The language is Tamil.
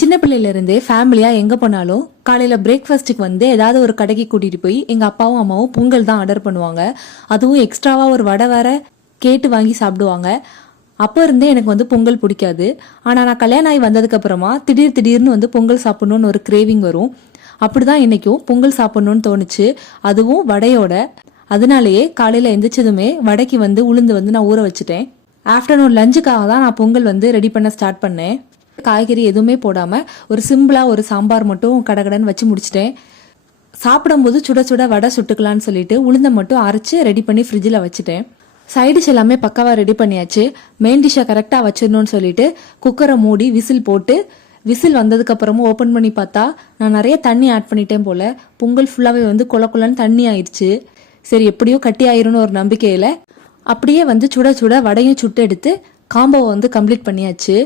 சின்ன பிள்ளையிலேருந்தே ஃபேமிலியாக எங்கே போனாலும் காலையில் பிரேக்ஃபாஸ்ட்டுக்கு வந்து ஏதாவது ஒரு கடைக்கு கூட்டிகிட்டு போய் எங்கள் அப்பாவும் அம்மாவும் பொங்கல் தான் ஆர்டர் பண்ணுவாங்க. அதுவும் எக்ஸ்ட்ராவாக ஒரு வடை வேற கேட்டு வாங்கி சாப்பிடுவாங்க. அப்போ இருந்தே எனக்கு வந்து பொங்கல் பிடிக்காது. ஆனால் நான் கல்யாணம் ஆகி வந்ததுக்கப்புறமா திடீர்னு வந்து பொங்கல் சாப்பிட்ணுன்னு ஒரு கிரேவிங் வரும். அப்படிதான் இன்னைக்கும் பொங்கல் சாப்பிட்ணுன்னு தோணுச்சு, அதுவும் வடையோட. அதனாலேயே காலையில் எந்திரிச்சதுமே வடைக்கு வந்து உளுந்து வந்து நான் ஊற வச்சுட்டேன். ஆஃப்டர்நூன் லஞ்சுக்காக தான் நான் பொங்கல் வந்து ரெடி பண்ண ஸ்டார்ட் பண்ணேன். காய்கறி எதுவுமே போடாமல் ஒரு சிம்பிளாக ஒரு சாம்பார் மட்டும் கடகடன்னு வச்சு முடிச்சிட்டேன். சாப்பிடும்போது சுட சுட வடை சுட்டுக்கலான்னு சொல்லிட்டு உளுந்தை மட்டும் அரைச்சி ரெடி பண்ணி ஃப்ரிட்ஜில் வச்சுட்டேன். சைடிஷ் எல்லாமே பக்காவாக ரெடி பண்ணியாச்சு. மெயின் டிஷ்ஷை கரெக்டாக வச்சிடணும்னு சொல்லிட்டு குக்கரை மூடி விசில் போட்டு, விசில் வந்ததுக்கப்புறமும் ஓப்பன் பண்ணி பார்த்தா நான் நிறைய தண்ணி ஆட் பண்ணிட்டேன் போல். பொங்கல் ஃபுல்லாகவே வந்து கொலன்னு தண்ணி ஆயிடுச்சு. சரி, எப்படியோ கட்டி ஆயிரும்னு ஒரு நம்பிக்கையில் அப்படியே வந்து சுட சுட வடையும் சுட்டு எடுத்து காம்போவை வந்து கம்ப்ளீட் பண்ணியாச்சு.